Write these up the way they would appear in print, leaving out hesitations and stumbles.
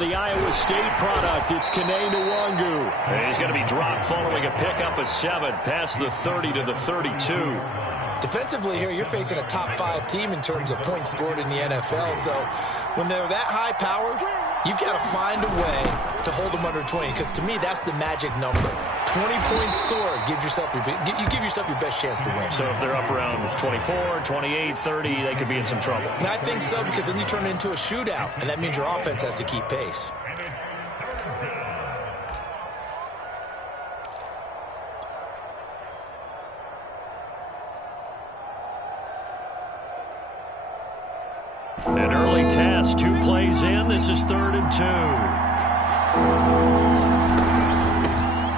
the Iowa State product. It's Kene Nwangu. And he's going to be dropped following a pickup of 7 past the 30 to the 32. Defensively here, you're facing a top-5 team in terms of points scored in the NFL. So when they're that high power, you've got to find a way to hold them under 20, because to me, that's the magic number. 20 points scored, you give yourself your best chance to win. So if they're up around 24, 28, 30, they could be in some trouble. And I think so, because then you turn it into a shootout, and that means your offense has to keep pace. An early test, 2 plays in. This is 3rd and 2.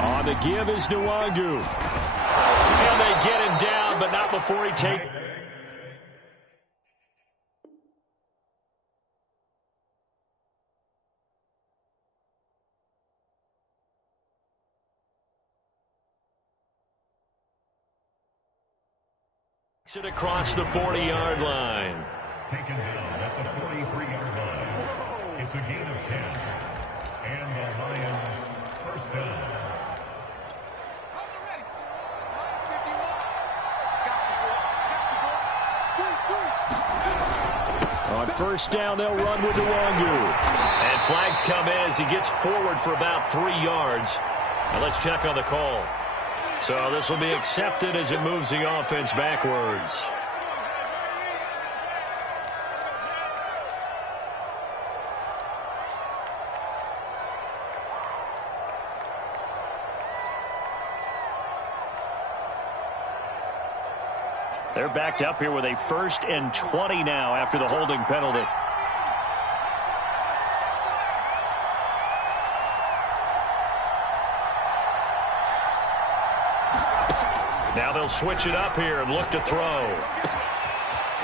On the give is Nwangu. And they get him down, but not before he takes. It across the 40-yard line. Taken down at the 43-yard line. It's a gain of 10. And the Lions first down. On first down, they'll run with Nwangu. And flags come in as he gets forward for about 3 yards. Now let's check on the call. So this will be accepted as it moves the offense backwards. They're backed up here with a 1st and 20 now after the holding penalty. Now they'll switch it up here and look to throw.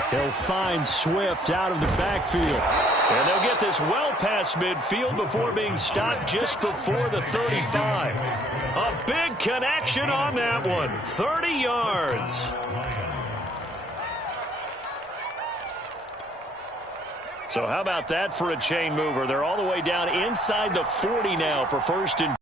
They'll find Swift out of the backfield. And they'll get this well past midfield before being stopped just before the 35. A big connection on that one. 30 yards. So how about that for a chain mover? They're all the way down inside the 40 now for 1st and.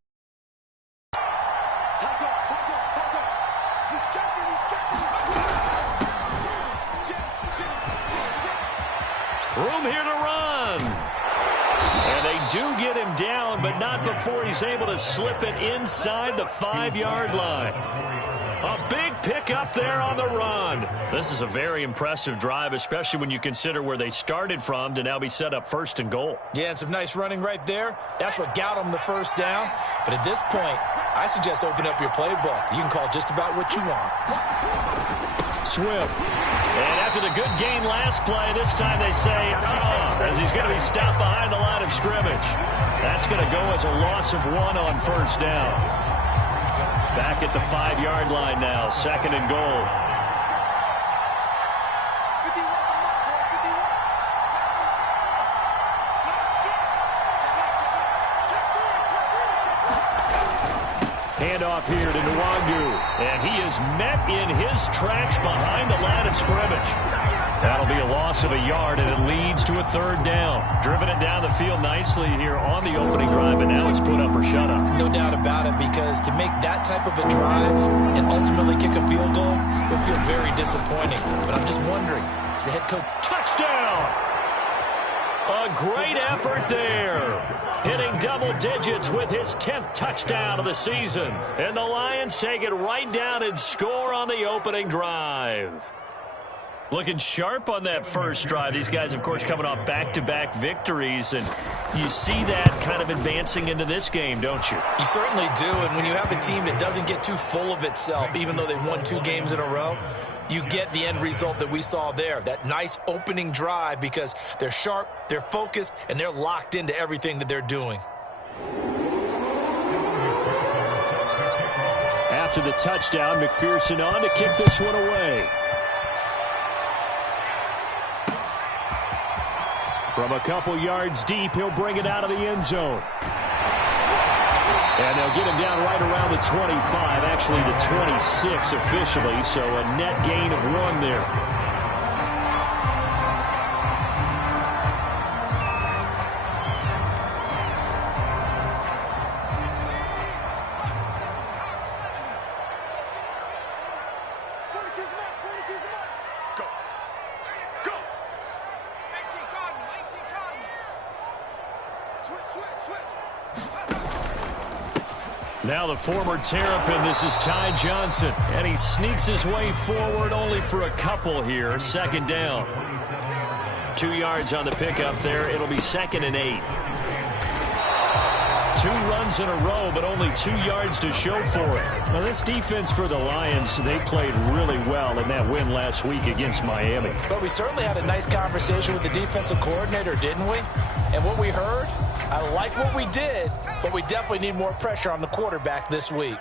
Room here to run. And they do get him down, but not before he's able to slip it inside the 5-yard line. A big pickup there on the run. This is a very impressive drive, especially when you consider where they started from to now be set up 1st and goal. Yeah, and some nice running right there. That's what got them the 1st down. But at this point, I suggest open up your playbook. You can call just about what you want. Swift. And after the good gain last play, this time they say, as he's going to be stopped behind the line of scrimmage. That's going to go as a loss of 1 on 1st down. Back at the 5-yard line now, 2nd and goal. Handoff here to Nwangu. And he is met in his tracks behind the line of scrimmage. That'll be a loss of 1 yard, and it leads to a 3rd down. Driven it down the field nicely here on the opening drive, and now it's put up or shut up. No doubt about it, because to make that type of a drive and ultimately kick a field goal will feel very disappointing. But I'm just wondering, is the head coach... Touchdown! A great effort there. Hitting double digits with his 10th touchdown of the season. And the Lions take it right down and score on the opening drive. Looking sharp on that first drive. These guys, of course, coming off back-to-back victories, and you see that kind of advancing into this game, don't you? You certainly do, and when you have a team that doesn't get too full of itself, even though they've won 2 games in a row, you get the end result that we saw there, that nice opening drive, because they're sharp, they're focused, and they're locked into everything that they're doing. After the touchdown, McPherson on to kick this one away. From a couple yards deep, he'll bring it out of the end zone. And they'll get him down right around the 25, actually the 26 officially, so a net gain of 1 there. Now the former Terrapin, this is Ty Johnson. And he sneaks his way forward only for a couple here. Second down. 2 yards on the pickup there. It'll be 2nd and 8. 2 runs in a row, but only 2 yards to show for it. Now, this defense for the Lions, they played really well in that win last week against Miami. But we certainly had a nice conversation with the defensive coordinator, didn't we? And what we heard, I like what we did, but we definitely need more pressure on the quarterback this week.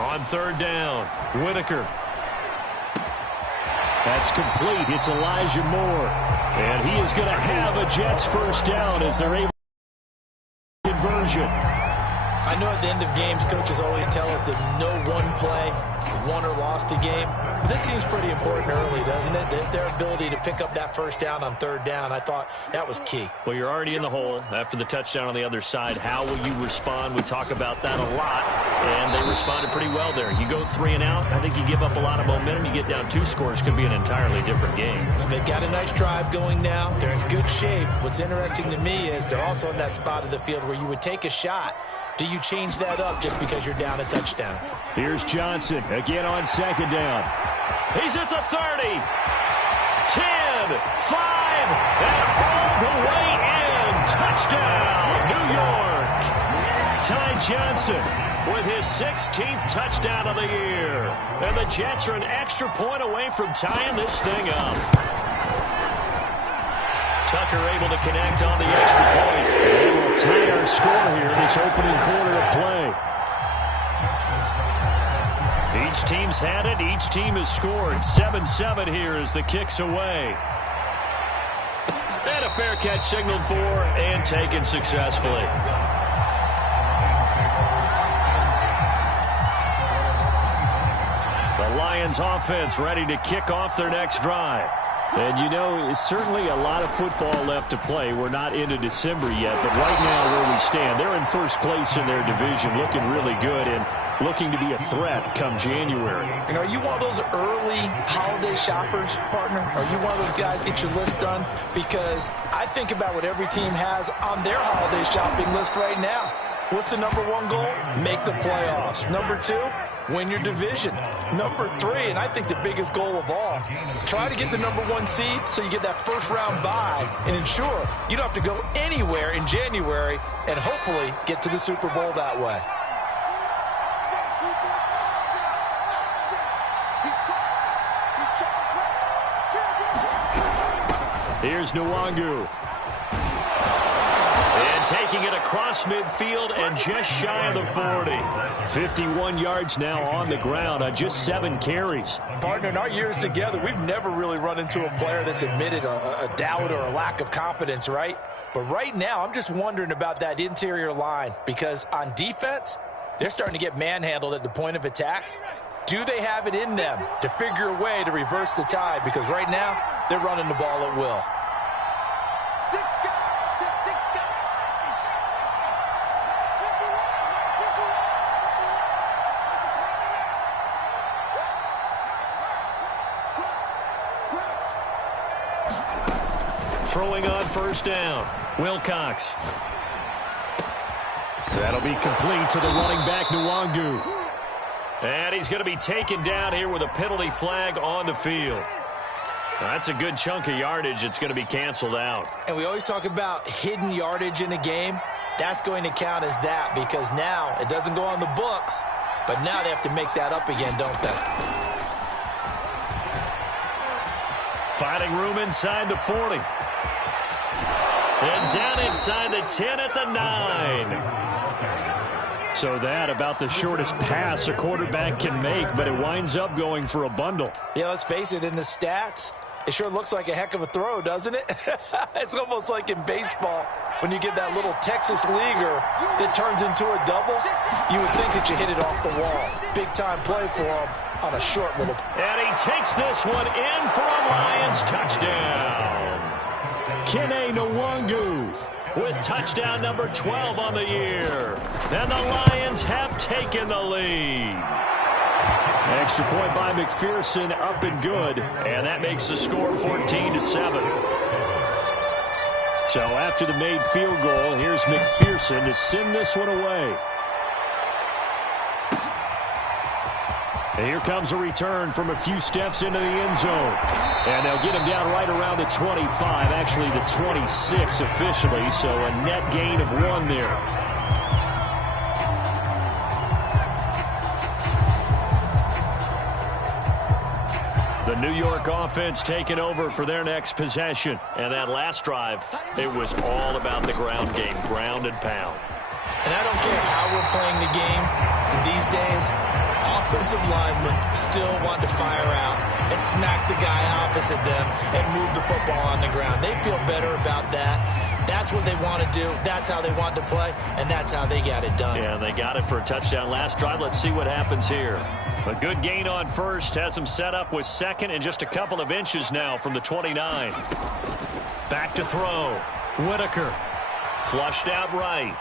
On 3rd down, Whitaker. That's complete. It's Elijah Moore. And he is going to have a Jets first down as they're able to conversion. I know at the end of games, coaches always tell us that no one play won or lost a game. But this seems pretty important early, doesn't it? Their ability to pick up that first down on 3rd down, I thought that was key. Well, you're already in the hole after the touchdown on the other side. How will you respond? We talk about that a lot, and they responded pretty well there. You go 3 and out, I think you give up a lot of momentum. You get down 2 scores, could be an entirely different game. So they've got a nice drive going now. They're in good shape. What's interesting to me is they're also in that spot of the field where you would take a shot. Do you change that up just because you're down a touchdown? Here's Johnson again on 2nd down. He's at the 30, 10, 5, and all the way in. Touchdown, New York. Ty Johnson with his 16th touchdown of the year. And the Jets are an extra point away from tying this thing up. Tucker able to connect on the extra point. And we'll tie our score here in this opening quarter of play. Each team's had it. Each team has scored. 7-7 here as the kick's away. And a fair catch signaled for and taken successfully. The Lions offense ready to kick off their next drive. And, you know, it's certainly a lot of football left to play. We're not into December yet, but right now where we stand, they're in first place in their division, looking really good and looking to be a threat come January. And are you one of those early holiday shoppers, partner? Are you one of those guys get your list done? Because I think about what every team has on their holiday shopping list right now. What's the #1 goal? Make the playoffs. #2, win your division. #3, and I think the biggest goal of all, try to get the #1 seed so you get that first-round bye and ensure you don't have to go anywhere in January and hopefully get to the Super Bowl that way. Here's Nwangu. And taking it across midfield and just shy of the 40. 51 yards now on the ground on just 7 carries. Partner, in our years together, we've never really run into a player that's admitted a doubt or a lack of confidence, right? But right now, I'm just wondering about that interior line because on defense, they're starting to get manhandled at the point of attack. Do they have it in them to figure a way to reverse the tide? Because right now, they're running the ball at will. Throwing on first down, Wilcox. That'll be complete to the running back, Nwangu. And he's going to be taken down here with a penalty flag on the field. That's a good chunk of yardage. It's going to be canceled out. And we always talk about hidden yardage in a game. That's going to count as that because now it doesn't go on the books, but now they have to make that up again, don't they? Finding room inside the 40. And down inside the 10 at the 9. So that about the shortest pass a quarterback can make, but it winds up going for a bundle. Yeah, let's face it, in the stats, it sure looks like a heck of a throw, doesn't it? It's almost like in baseball when you get that little Texas leaguer that turns into a double. You would think that you hit it off the wall. Big-time play for him on a short little. And he takes this one in for a Lions touchdown. Kene Nwangu with touchdown number 12 on the year. And the Lions have taken the lead. Extra point by McPherson, up and good. And that makes the score 14-7. So after the made field goal, here's McPherson to send this one away. And here comes a return from a few steps into the end zone. And they'll get him down right around the 25, actually the 26 officially, so a net gain of 1 there. The New York offense taking over for their next possession. And that last drive, it was all about the ground game, ground and pound. And I don't care how we're playing the game these days, offensive linemen still want to fire out and smack the guy opposite them and move the football on the ground. They feel better about that. That's what they want to do. That's how they want to play, and that's how they got it done. Yeah, they got it for a touchdown last drive. Let's see what happens here. A good gain on first has them set up with second and just a couple of inches now from the 29. Back to throw. Whitaker. Flushed out right.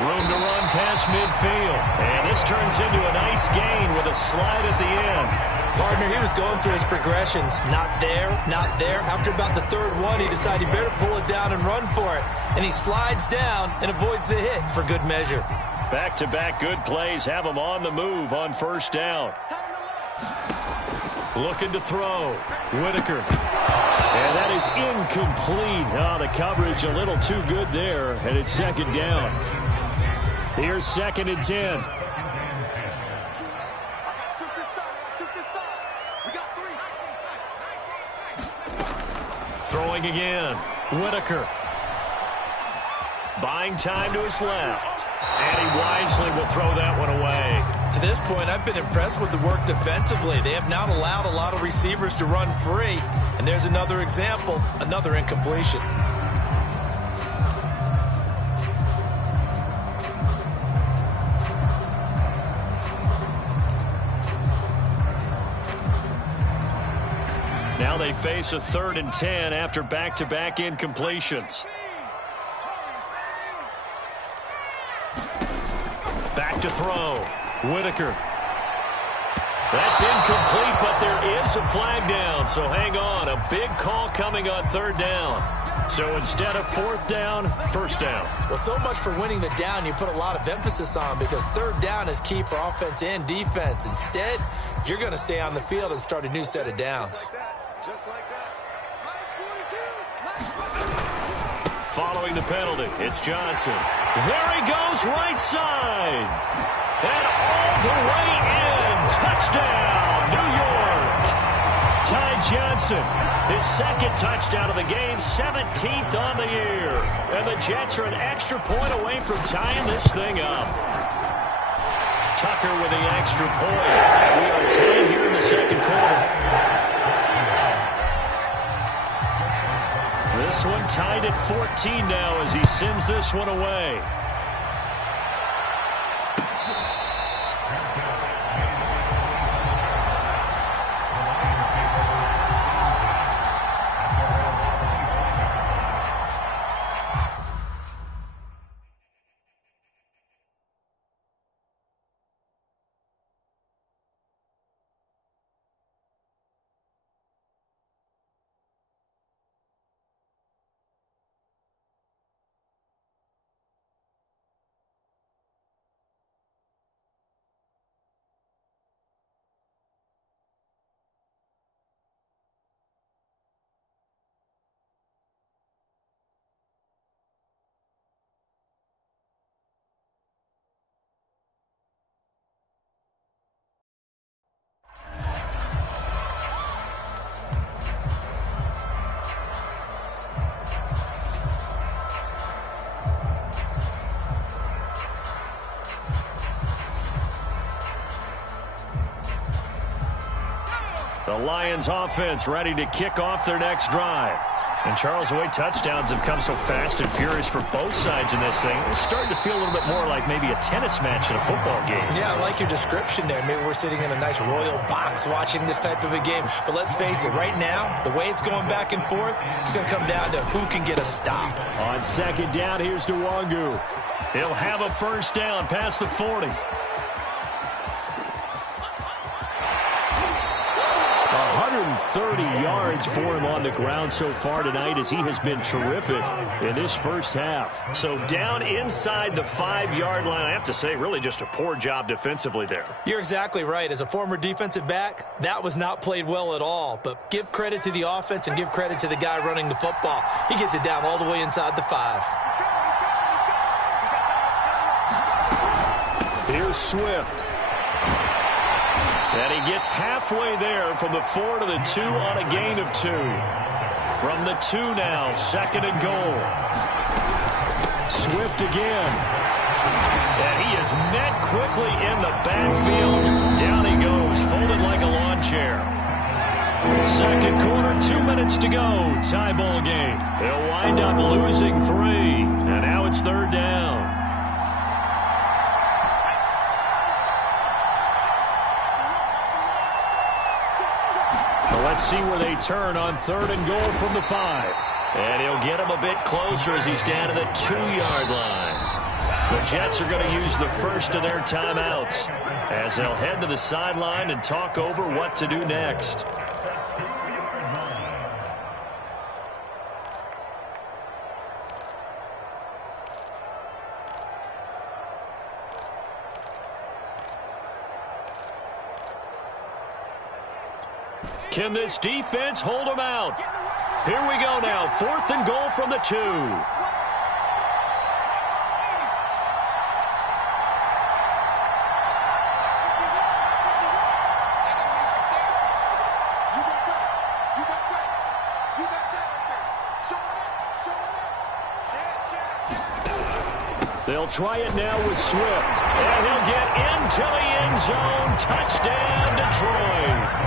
Room to run past midfield. And this turns into a nice gain with a slide at the end. Partner, he was going through his progressions. Not there, not there. After about the third one, he decided he better pull it down and run for it. And he slides down and avoids the hit for good measure. Back-to-back good plays have him on the move on first down. Looking to throw. Whitaker. And that is incomplete. Oh, the coverage a little too good there. And it's second down. Here's 2nd and 10. Throwing again. Whitaker. Buying time to his left. And he wisely will throw that one away. To this point, I've been impressed with the work defensively. They have not allowed a lot of receivers to run free. And there's another example, another incompletion. Now they face a 3rd and 10 after back-to-back incompletions. Back to throw. Whitaker. That's incomplete, but there is a flag down, so hang on. A big call coming on 3rd down. So instead of 4th down, 1st down. Well, so much for winning the down you put a lot of emphasis on because 3rd down is key for offense and defense. Instead, you're going to stay on the field and start a new set of downs. Just like that. Following the penalty, it's Johnson. There he goes, right side. And all the way in. Touchdown, New York. Ty Johnson, his 2nd touchdown of the game, 17th on the year. And the Jets are an extra point away from tying this thing up. Tucker with the extra point. We are tied here in the 2nd quarter. This one tied at 14 now as he sends this one away. The Lions offense ready to kick off their next drive. And Charles, the way touchdowns have come so fast and furious for both sides in this thing, it's starting to feel a little bit more like maybe a tennis match in a football game. Yeah, I like your description there. Maybe we're sitting in a nice royal box watching this type of a game. But let's face it, right now, the way it's going back and forth, it's going to come down to who can get a stop. On 2nd down, here's Nwangu. He'll have a 1st down past the 40. 130 yards for him on the ground so far tonight, as he has been terrific in this first half. So down inside the 5-yard line, I have to say, really just a poor job defensively there. You're exactly right. As a former defensive back, that was not played well at all. But give credit to the offense and give credit to the guy running the football. He gets it down all the way inside the 5. Here's Swift. And he gets halfway there from the 4 to the 2 on a gain of 2. From the 2 now, 2nd and goal. Swift again. And he is met quickly in the backfield. Down he goes, folded like a lawn chair. Second quarter, 2 minutes to go. Tie ball game. They'll wind up losing 3. And now it's 3rd down. Let's see where they turn on 3rd and goal from the 5. And he'll get him a bit closer as he's down to the 2-yard line. The Jets are going to use the first of their timeouts as they'll head to the sideline and talk over what to do next. Can this defense hold them out? Here we go now. 4th and goal from the 2. They'll try it now with Swift. And he'll get into the end zone. Touchdown, Detroit.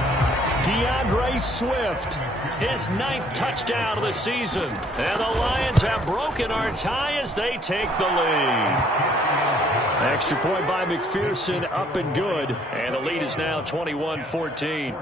DeAndre Swift, his 9th touchdown of the season. And the Lions have broken our tie as they take the lead. Extra point by McPherson, up and good. And the lead is now 21-14.